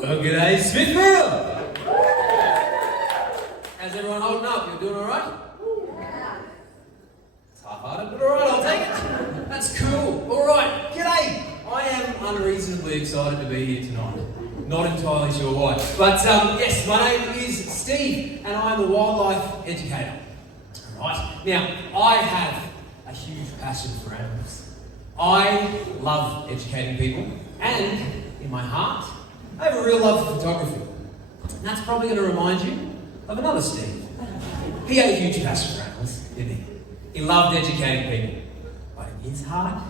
Oh, g'day, Smithfield! How's everyone holding up? You doing alright? It's half-hearted, but alright, I'll take it. That's cool. Alright, g'day! I am unreasonably excited to be here tonight. Not entirely sure why. But yes, my name is Steve, and I'm a wildlife educator. Right. Now, I have a huge passion for animals. I love educating people, and in my heart, I have a real love for photography. And that's probably going to remind you of another Steve. He had a huge passion for animals, didn't he? He loved educating people. But in his heart,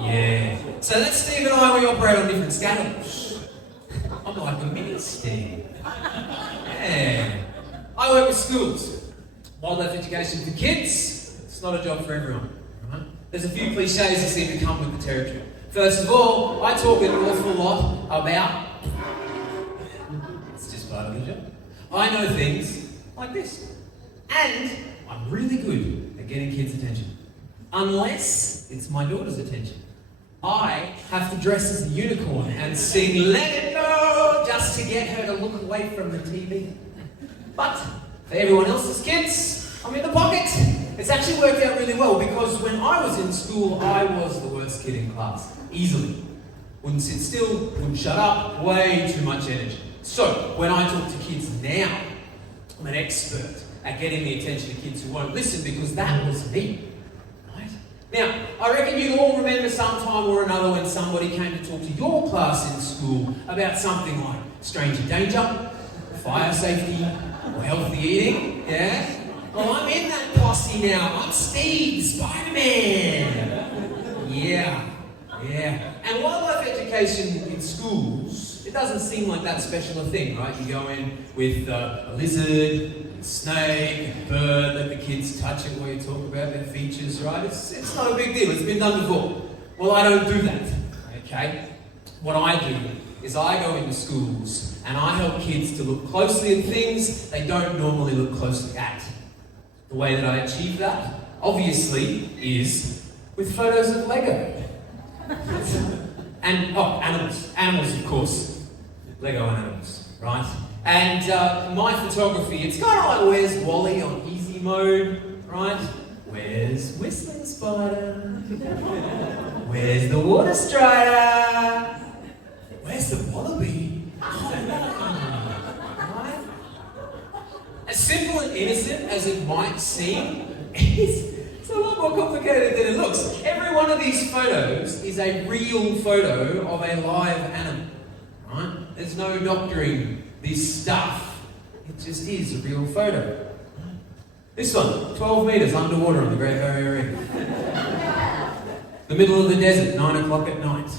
yeah. So that's Steve and I, we operate on different scales. I'm like a mini Steve. Yeah. I work with schools. Wildlife education for kids, it's not a job for everyone. Right? There's a few cliches that seem to come with the territory. First of all, I talk an awful lot about... It's just part of the job. I know things like this. And I'm really good at getting kids' attention. Unless it's my daughter's attention. I have to dress as a unicorn and sing "Let It Go" just to get her to look away from the TV. But for everyone else's kids, I'm in the pocket. It's actually worked out really well because when I was in school, I was the worst kid in class. Easily. Wouldn't sit still, wouldn't shut up, way too much energy. So, when I talk to kids now, I'm an expert at getting the attention of kids who won't listen because that was me. Right? Now, I reckon you all remember sometime or another when somebody came to talk to your class in school about something like stranger danger, fire safety, or healthy eating, yeah? Well, I'm in that posse now. I'm Steve, Spider-Man. Yeah. And wildlife education in schools, it doesn't seem like that special a thing, right? You go in with a lizard, a snake, a bird, let the kids touch it while you talk about their features, right? It's not a big deal. It's been done before. Well, I don't do that, okay? What I do is I go into schools and I help kids to look closely at things they don't normally look closely at. The way that I achieve that, obviously, is with photos of Lego. And, animals. Animals, of course. Lego animals, right? And my photography, it's kind of like where's Wally on easy mode, right? Where's Whistling Spider? Where's the Water Strider? Where's the Wallaby? Right? As simple and innocent as it might seem, it's a lot more complicated than it looks. Every one of these photos is a real photo of a live animal, right? There's no doctoring this stuff. It just is a real photo. This one, 12 metres underwater on the Great Barrier Reef. The middle of the desert, 9 o'clock at night.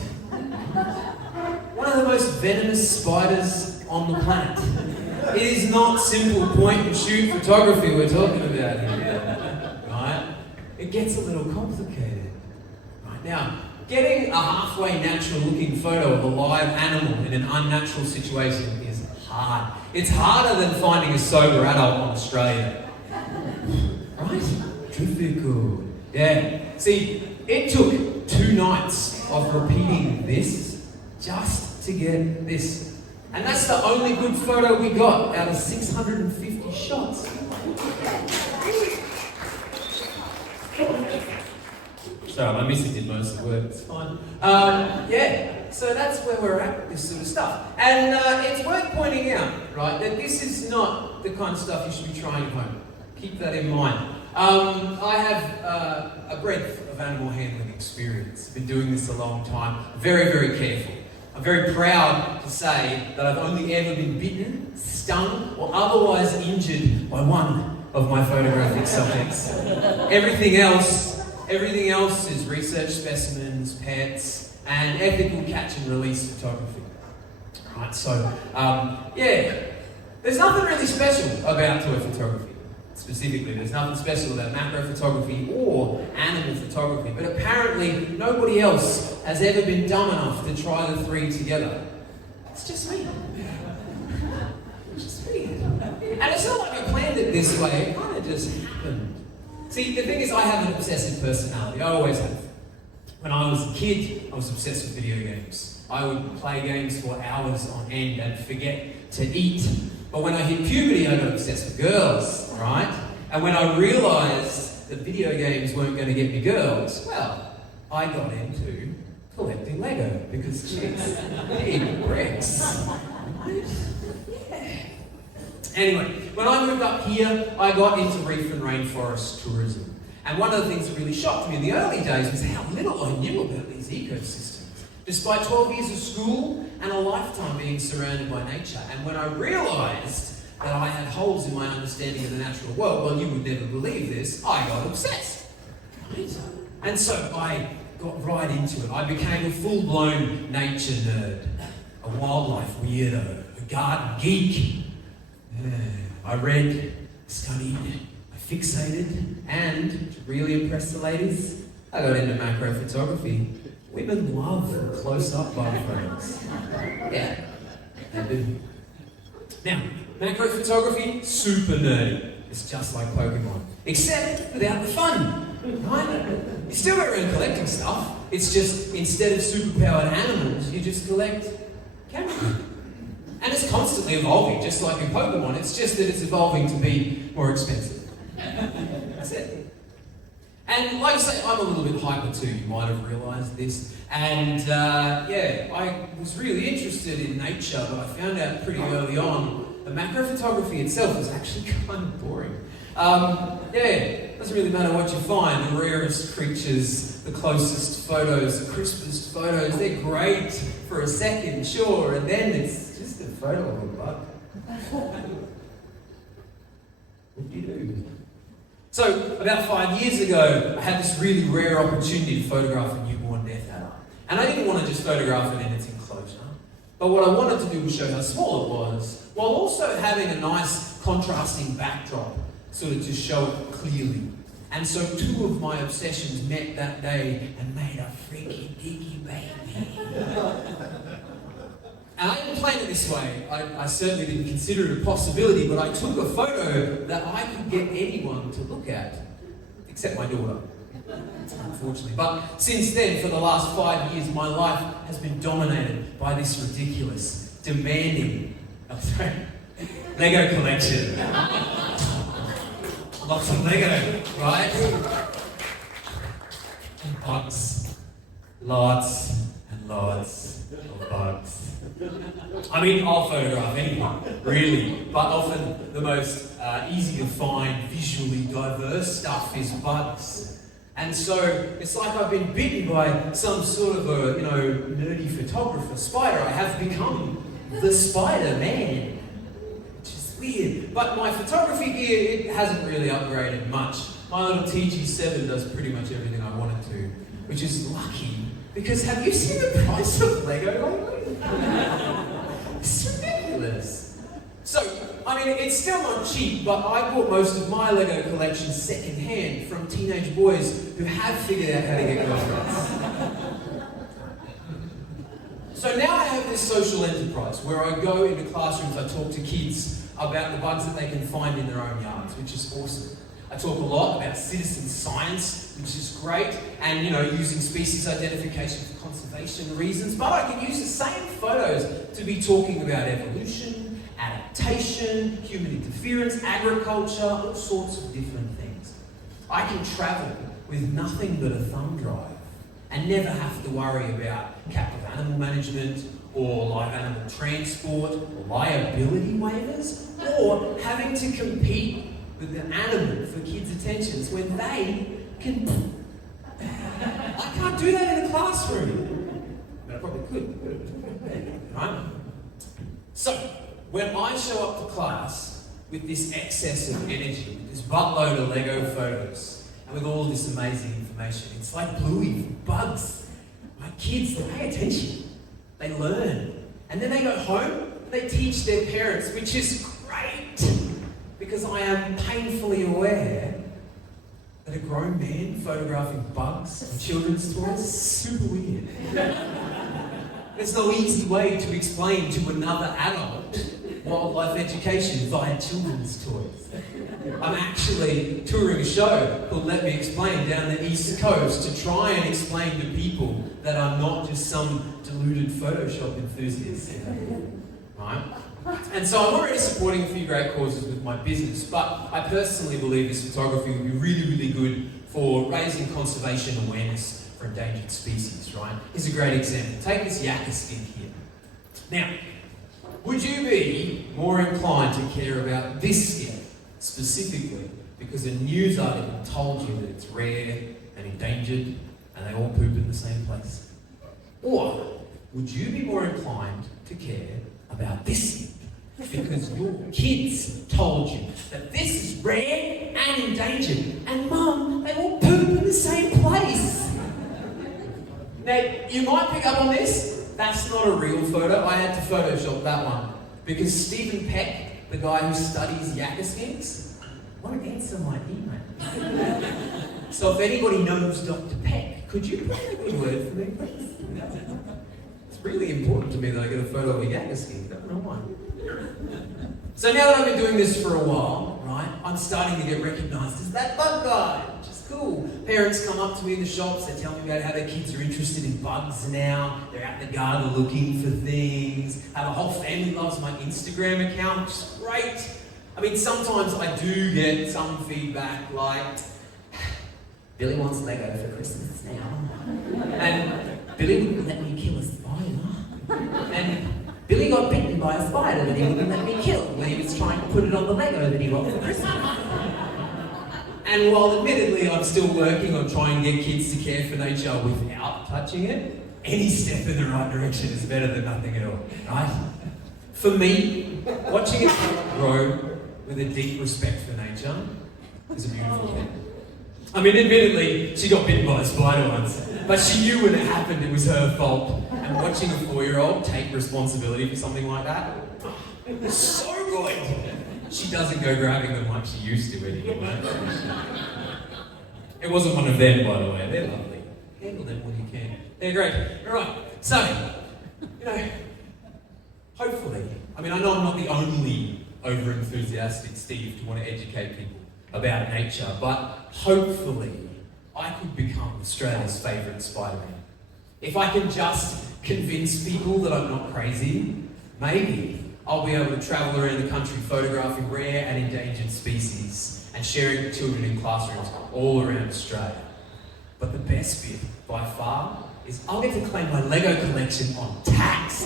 One of the most venomous spiders on the planet. It is not simple point and shoot photography we're talking about here, right? It gets a little complicated. Right now, getting a halfway natural looking photo of a live animal in an unnatural situation is hard. It's harder than finding a sober adult on Australia. Right? Difficult. Yeah. See, it took 2 nights of repeating this just to get this. And that's the only good photo we got out of 650 shots. Sorry, my missus did most of the work, it's fine. Yeah, so that's where we're at with this sort of stuff. And it's worth pointing out, right, that this is not the kind of stuff you should be trying at home. Keep that in mind. I have a breadth of animal handling experience. I've been doing this a long time. Very, very careful. I'm very proud to say that I've only ever been bitten, stung, or otherwise injured by one of my photographic subjects. Everything else is research specimens, pets, and ethical catch and release photography. Right, so, there's nothing really special about toy photography. Specifically, there's nothing special about macro photography or animal photography, but apparently nobody else has ever been dumb enough to try the 3 together. It's just me. It's just me. And it's not like I planned it this way, it kind of just happened. See, the thing is I have an obsessive personality, I always have. When I was a kid, I was obsessed with video games. I would play games for hours on end and forget to eat. But when I hit puberty, I got obsessed with girls, right? And when I realised that video games weren't going to get me girls, well, I got into collecting Lego because chicks need bricks. Yeah. Anyway, when I moved up here, I got into reef and rainforest tourism. And one of the things that really shocked me in the early days was how little I knew about these ecosystems. Despite 12 years of school and a lifetime being surrounded by nature. And when I realised that I had holes in my understanding of the natural world, well, you would never believe this, I got obsessed. Right? And so I got right into it. I became a full-blown nature nerd, a wildlife weirdo, a garden geek. I read, studied, I fixated, and to really impress the ladies, I got into macro photography. Women love close-up bug photos. Yeah, they do. Now, macro photography, super nerdy. It's just like Pokemon, except without the fun, right? You still go around collecting stuff. It's just, instead of superpowered animals, you just collect cameras. And it's constantly evolving, just like in Pokemon. It's just that it's evolving to be more expensive. That's it. And like I say, I'm a little bit hyper too, you might have realised this. And yeah, I was really interested in nature, but I found out pretty early on that macro photography itself was actually kind of boring. Yeah, it doesn't really matter what you find. The rarest creatures, the closest photos, the crispest photos, they're great for a second, sure, and then it's just a photo of a bug. What do you do? So, about 5 years ago, I had this really rare opportunity to photograph a newborn death adder. And I didn't want to just photograph it in its enclosure, but what I wanted to do was show how small it was, while also having a nice contrasting backdrop, sort of to show it clearly. And so 2 of my obsessions met that day and made a freaky diggy baby. And I didn't plan it this way. I certainly didn't consider it a possibility, but I took a photo that I could get anyone to look at, except my daughter, unfortunately. But since then, for the last 5 years, my life has been dominated by this ridiculous, demanding, Lego collection. Lots of Lego, right? And bugs. Lots and lots of bugs. I mean, I'll photograph anyone, really, but often the most easy to find, visually diverse stuff is bugs. And so it's like I've been bitten by some sort of a, nerdy photographer spider. I have become the Spider-Man, which is weird. But my photography gear, it hasn't really upgraded much. My little TG7 does pretty much everything I want it to, which is lucky. Because have you seen the price of Lego lately? It's ridiculous. So, I mean, it's still not cheap, but I bought most of my Lego collection second-hand from teenage boys who have figured out how to get girlfriends. So now I have this social enterprise where I go into classrooms, I talk to kids about the bugs that they can find in their own yards, which is awesome. I talk a lot about citizen science, which is great, and using species identification for conservation reasons, but I can use the same photos to be talking about evolution, adaptation, human interference, agriculture, all sorts of different things. I can travel with nothing but a thumb drive and never have to worry about captive animal management or live animal transport or liability waivers or having to compete with an animal for kids' attentions when they can... I can't do that in a classroom. But I probably could. Right? So, when I show up to class with this excess of energy, with this buttload of Lego photos, and with all this amazing information, it's like Bluey, bugs. My kids, they pay attention. They learn. And then they go home, they teach their parents, which is great. Because I am painfully aware that a grown man photographing bugs and children's toys is super weird. There's no easy way to explain to another adult wildlife education via children's toys. I'm actually touring a show called Let Me Explain down the East Coast to try and explain to people that I'm not just some deluded Photoshop enthusiast. Right? And so I'm already supporting a few great causes with my business, but I personally believe this photography would be really, really good for raising conservation awareness for endangered species, right? Here's a great example. Take this yakka skink here. Now, would you be more inclined to care about this skink specifically because a news article told you that it's rare and endangered and they all poop in the same place? Or would you be more inclined to care about this skink because your kids told you that this is rare and endangered and Mum, they all poop in the same place? Now, you might pick up on this. That's not a real photo. I had to Photoshop that one because Stephen Peck, the guy who studies yakka skinks, won't answer my email. So if anybody knows Dr. Peck, could you put in a good word for me, please? It's really important to me that I get a photo of a yakka skink. I don't know why. So now that I've been doing this for a while, right, I'm starting to get recognised as that bug guy, which is cool. Parents come up to me in the shops, they tell me about how their kids are interested in bugs now, they're out in the garden looking for things, how the whole family loves my Instagram account, which is great. I mean, sometimes I do get some feedback like, Billy wants Lego for Christmas now, and Billy wouldn't let me kill a spider, and Billy got bitten by a spider that he wouldn't let me kill when he was trying to put it on the Lego that he got for Christmas. And while admittedly I'm still working on trying to get kids to care for nature without touching it, any step in the right direction is better than nothing at all, right? For me, watching it grow with a deep respect for nature is a beautiful thing. I mean, admittedly, she got bitten by a spider once, but she knew when it happened it was her fault. And watching a 4-year-old take responsibility for something like that, it's so good. She doesn't go grabbing them like she used to anymore. It wasn't one of them, by the way. They're lovely. Handle them when you can. They're great. All right. So, hopefully, I mean, I know I'm not the only over-enthusiastic Steve to want to educate people about nature, but hopefully I could become Australia's favourite Spider-Man. If I can just convince people that I'm not crazy, maybe I'll be able to travel around the country photographing rare and endangered species and sharing with children in classrooms all around Australia. But the best bit, by far, is I'll get to claim my Lego collection on tax.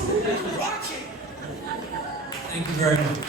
Thank you very much.